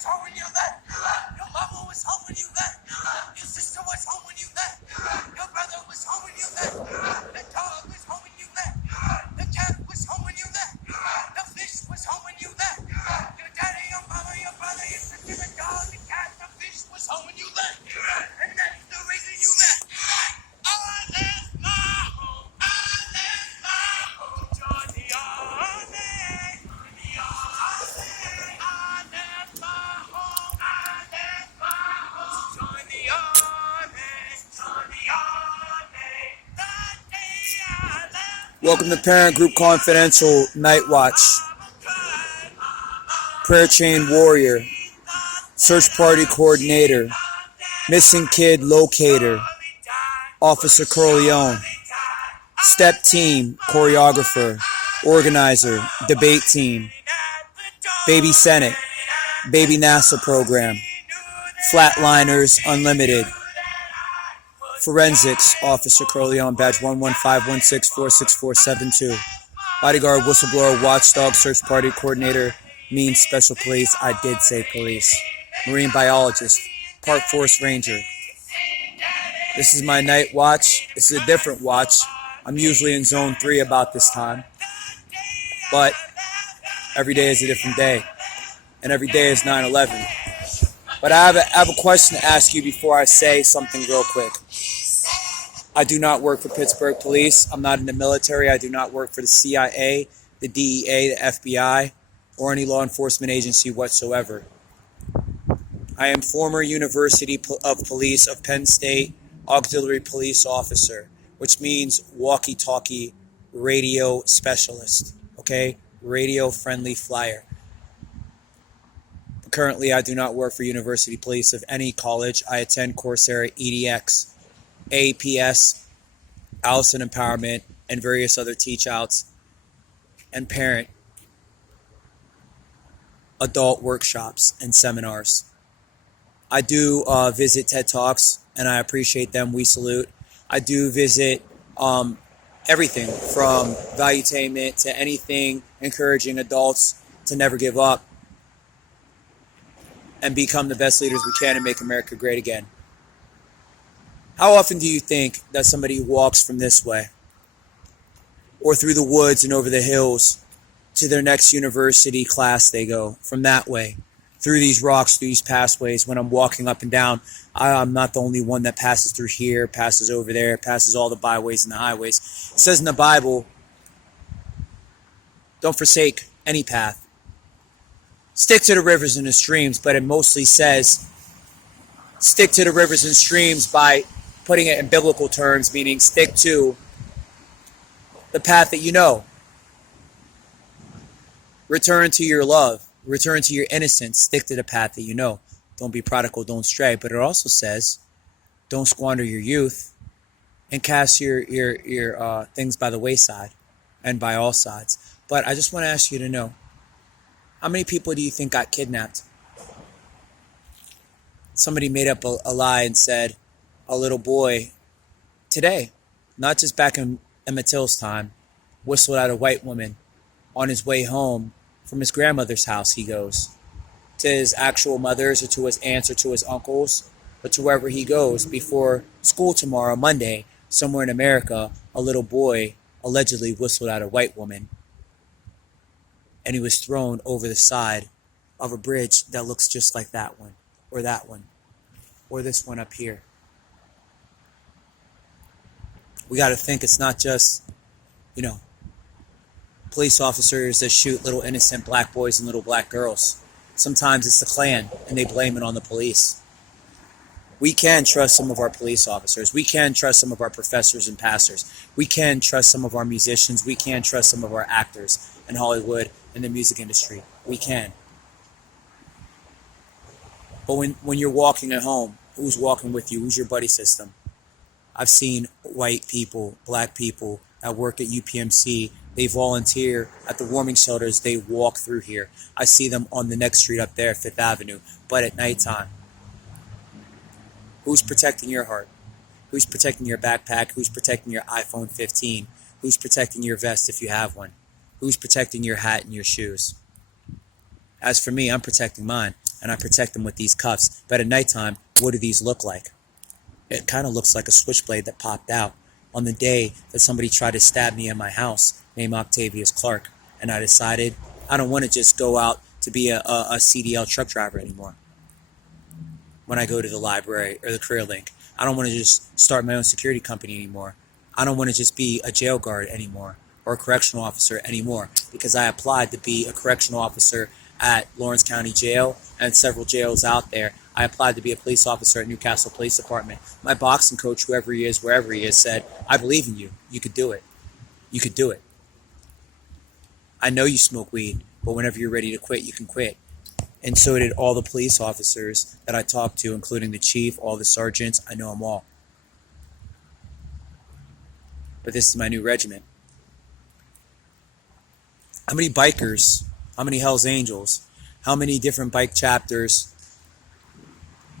was home when you left. Your mama was home when you left. Your sister was home when you left. Your brother was home when you left. The dog was home when you left. The cat was home when you left. The fish was home when you left. Your daddy, your mama, your brother, your sister, the dog, the cat, the fish was home when you left. And that's the reason you left. I left my home. I left my home. Join the army. Join the army. I left my home. I left my home. Join the army. Join the army. The day I left. Welcome to Parent Group Confidential Night Watch. Prayer Chain Warrior. Search Party Coordinator. Missing Kid Locator. Officer Cornelio. Step Team Choreographer. Organizer. Debate Team. Baby Senate. Baby NASA Program. Flatliners Unlimited. Forensics Officer Cornelio, badge 11516466472. Bodyguard, whistleblower, watchdog, search party coordinator, means special police. I did say police. Marine biologist, park forest ranger. This is my night watch. This is a different watch. I'm usually in zone 3 about this time. But every day is a different day. And every day is 9/11. But I have a question to ask you before I say something real quick. I do not work for Pittsburgh Police. I'm not in the military. I do not work for the CIA, the DEA, the FBI, or any law enforcement agency whatsoever. I am former University of Police of Penn State auxiliary police officer, which means walkie-talkie radio specialist. Okay? Radio-friendly flyer. Currently, I do not work for University Police of any college. I attend Coursera, EDX, APS, Allison Empowerment, and various other teach-outs and parent adult workshops and seminars. I do visit TED Talks, and I appreciate them. We salute. I do visit everything from valuetainment to anything encouraging adults to never give up and become the best leaders we can and make America great again. How often do you think that somebody walks from this way or through the woods and over the hills to their next university class they go from that way, through these rocks, through these pathways? When I'm walking up and down, I'm not the only one that passes through here, passes over there, passes all the byways and the highways. It says in the Bible, don't forsake any path. Stick to the rivers and the streams, but it mostly says stick to the rivers and streams by putting it in biblical terms, meaning stick to the path that you know. Return to your love. Return to your innocence. Stick to the path that you know. Don't be prodigal, don't stray. But it also says don't squander your youth and cast your things by the wayside and by all sides. But I just want to ask you to know, how many people do you think got kidnapped? Somebody made up a lie and said a little boy today, not just back in Emmett Till's time, whistled at a white woman on his way home from his grandmother's house. He goes to his actual mother's or to his aunts or to his uncles or to wherever he goes before school tomorrow, Monday, somewhere in America. A little boy allegedly whistled at a white woman, and he was thrown over the side of a bridge that looks just like that one, or this one up here. We got to think it's not just, police officers that shoot little innocent black boys and little black girls. Sometimes it's the Klan, and they blame it on the police. We can trust some of our police officers. We can trust some of our professors and pastors. We can trust some of our musicians. We can trust some of our actors in Hollywood and the music industry. We can. But when you're walking at home, who's walking with you? Who's your buddy system? I've seen white people, black people that work at UPMC. They volunteer at the warming shelters. They walk through here. I see them on the next street up there, 5th Avenue, but at nighttime. Who's protecting your heart? Who's protecting your backpack? Who's protecting your iPhone 15? Who's protecting your vest if you have one? Who's protecting your hat and your shoes? As for me, I'm protecting mine. and I protect them with these cuffs. But at nighttime, what do these look like? It kind of looks like a switchblade that popped out on the day that somebody tried to stab me in my house named Octavius Clark. And I decided I don't want to just go out to be a CDL truck driver anymore when I go to the library or the career link. I don't want to just start my own security company anymore. I don't want to just be a jail guard anymore or a correctional officer anymore, because I applied to be a correctional officer at Lawrence County Jail and several jails out there. I applied to be a police officer at Newcastle Police Department. My boxing coach, whoever he is, wherever he is, said, I believe in you. You could do it. You could do it. I know you smoke weed, but whenever you're ready to quit, you can quit. And so did all the police officers that I talked to, including the chief, all the sergeants. I know them all. But this is my new regiment. How many bikers, how many Hells Angels, how many different bike chapters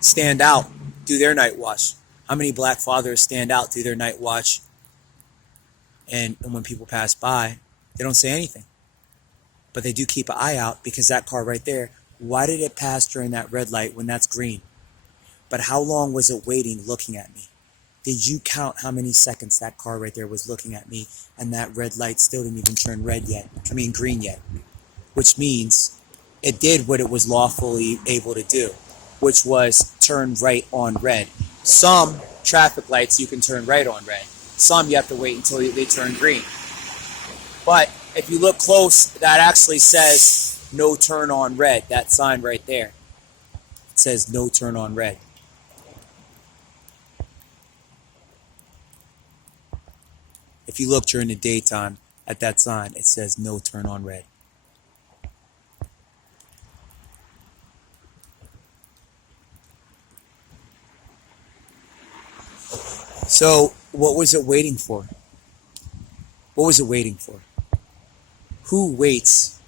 stand out, do their night watch? How many black fathers stand out, do their night watch? And when people pass by, they don't say anything. But they do keep an eye out, because that car right there, why did it pass during that red light when that's green? But how long was it waiting, looking at me? Did you count how many seconds that car right there was looking at me, and that red light still didn't even turn green yet? Which means it did what it was lawfully able to do, which was turn right on red. Some traffic lights you can turn right on red. Some you have to wait until they turn green. But if you look close, that actually says no turn on red, that sign right there. It says no turn on red. If you look during the daytime at that sign, it says no turn on red. So what was it waiting for? What was it waiting for? Who waits?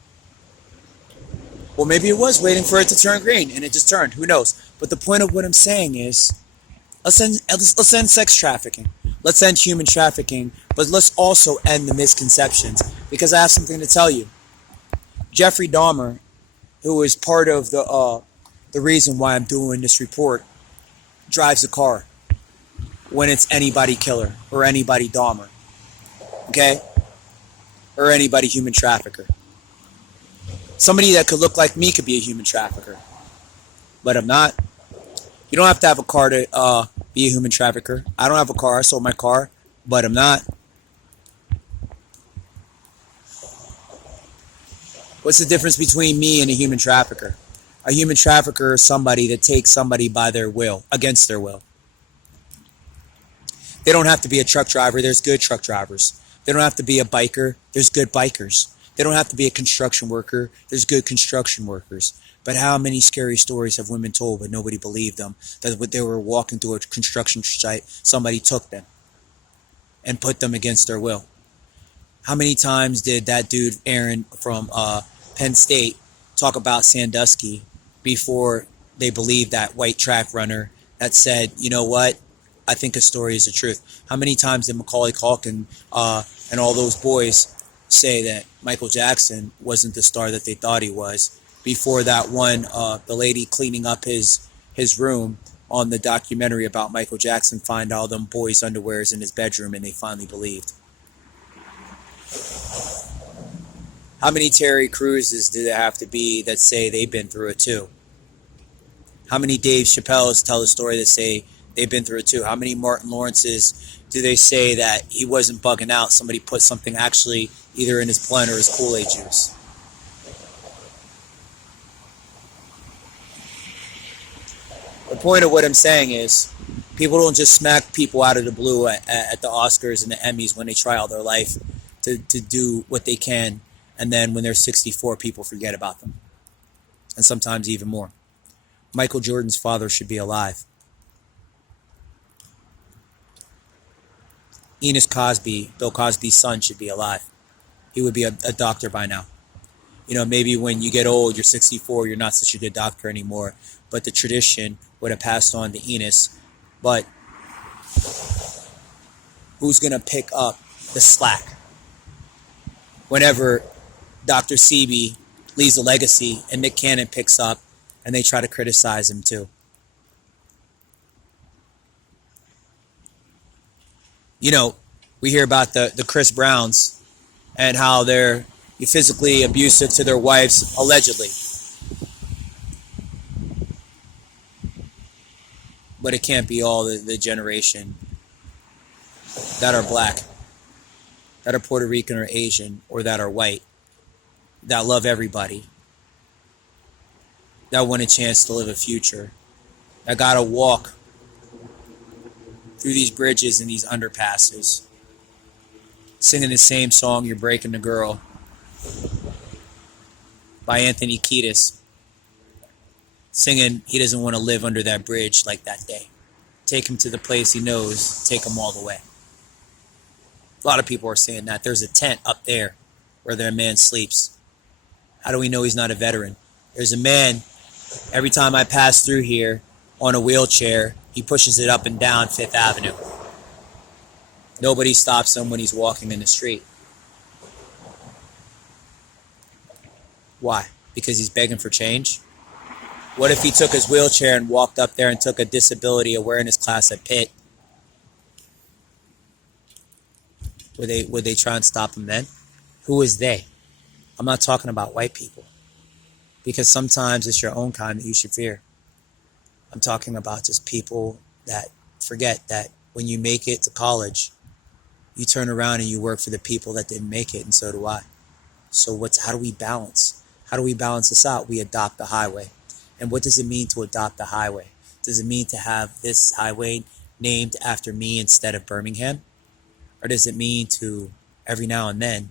Well, maybe it was waiting for it to turn green, and it just turned. Who knows? But the point of what I'm saying is, let's end sex trafficking. Let's end human trafficking, but let's also end the misconceptions, because I have something to tell you. Jeffrey Dahmer, who is part of the reason why I'm doing this report, drives a car when it's anybody killer or anybody Dahmer, okay? Or anybody human trafficker. Somebody that could look like me could be a human trafficker, but I'm not. You don't have to have a car to be a human trafficker. I don't have a car. I sold my car, but I'm not. What's the difference between me and a human trafficker? A human trafficker is somebody that takes somebody by their will, against their will. They don't have to be a truck driver. There's good truck drivers. They don't have to be a biker. There's good bikers. They don't have to be a construction worker. There's good construction workers. But how many scary stories have women told, but nobody believed them, that when they were walking through a construction site, somebody took them and put them against their will? How many times did that dude, Aaron, from Penn State, talk about Sandusky before they believed that white track runner that said, you know what, I think a story is the truth? How many times did Macaulay Culkin and all those boys say that Michael Jackson wasn't the star that they thought he was, before that one, the lady cleaning up his room on the documentary about Michael Jackson, find all them boys' underwears in his bedroom, and they finally believed? How many Terry Cruzes do there have to be that say they've been through it too? How many Dave Chappelles tell the story that say they've been through it too? How many Martin Lawrences do they say that he wasn't bugging out? Somebody put something actually either in his blend or his Kool-Aid juice. The point of what I'm saying is, people don't just smack people out of the blue at the Oscars and the Emmys when they try all their life to do what they can, and then when they're 64, people forget about them. And sometimes even more. Michael Jordan's father should be alive. Enos Cosby, Bill Cosby's son, should be alive. He would be a doctor by now. You know, maybe when you get old, you're 64, you're not such a good doctor anymore. But the tradition would have passed on to Enos. But who's going to pick up the slack whenever Dr. Sebi leaves a legacy and Nick Cannon picks up and they try to criticize him too. You know, we hear about the Chris Browns and how they're physically abusive to their wives, allegedly. But it can't be all the generation that are black, that are Puerto Rican or Asian, or that are white, that love everybody, that want a chance to live a future, that gotta walk through these bridges and these underpasses, singing the same song, You're Breaking the Girl, by Anthony Kiedis, singing he doesn't want to live under that bridge like that day. Take him to the place he knows, take him all the way. A lot of people are saying that. There's a tent up there where their man sleeps. How do we know he's not a veteran? There's a man, every time I pass through here on a wheelchair, he pushes it up and down Fifth Avenue. Nobody stops him when he's walking in the street. Why? Because he's begging for change? What if he took his wheelchair and walked up there and took a disability awareness class at Pitt? Would they try and stop him then? Who is they? I'm not talking about white people. Because sometimes it's your own kind that you should fear. I'm talking about just people that forget that when you make it to college, you turn around and you work for the people that didn't make it, and so do I. So how do we balance? How do we balance this out? We adopt the highway. And what does it mean to adopt the highway? Does it mean to have this highway named after me instead of Birmingham? Or does it mean to, every now and then,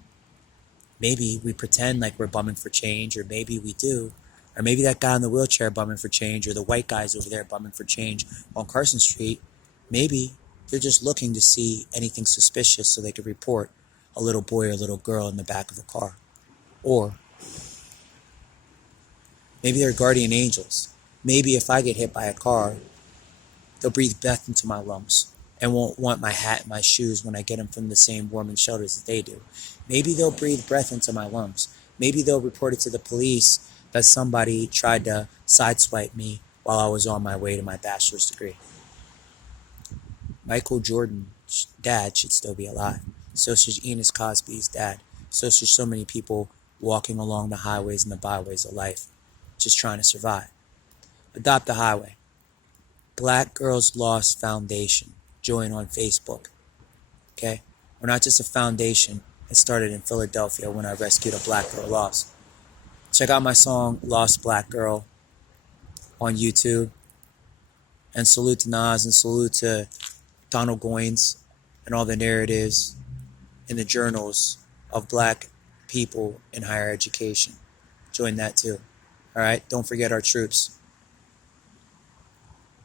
maybe we pretend like we're bumming for change, or maybe we do, or maybe that guy in the wheelchair bumming for change, or the white guys over there bumming for change on Carson Street, maybe they're just looking to see anything suspicious so they could report a little boy or a little girl in the back of a car. Or maybe they're guardian angels. Maybe if I get hit by a car, they'll breathe breath into my lungs and won't want my hat and my shoes when I get them from the same warming shelters that they do. Maybe they'll breathe breath into my lungs. Maybe they'll report it to the police that somebody tried to sideswipe me while I was on my way to my bachelor's degree. Michael Jordan's dad should still be alive. So should Enos Cosby's dad. So should so many people walking along the highways and the byways of life, just trying to survive. Adopt the highway. Black Girls Lost Foundation. Join on Facebook. Okay? We're not just a foundation. It started in Philadelphia when I rescued a black girl lost. Check out my song, Lost Black Girl, on YouTube. And salute to Nas and salute to Donald Goines and all the narratives in the journals of black people in higher education. Join that too. All right? Don't forget our troops.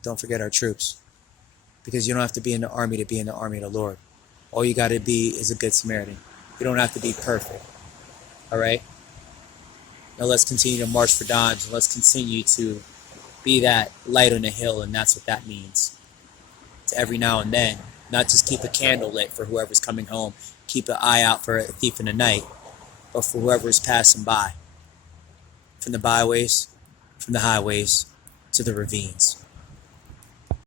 Don't forget our troops. Because you don't have to be in the army to be in the army of the Lord. All you got to be is a good Samaritan. You don't have to be perfect. All right? Now let's continue to march for dimes, and let's continue to be that light on the hill, and that's what that means. To every now and then, not just keep a candle lit for whoever's coming home, keep an eye out for a thief in the night, but for whoever's passing by. From the byways, from the highways, to the ravines.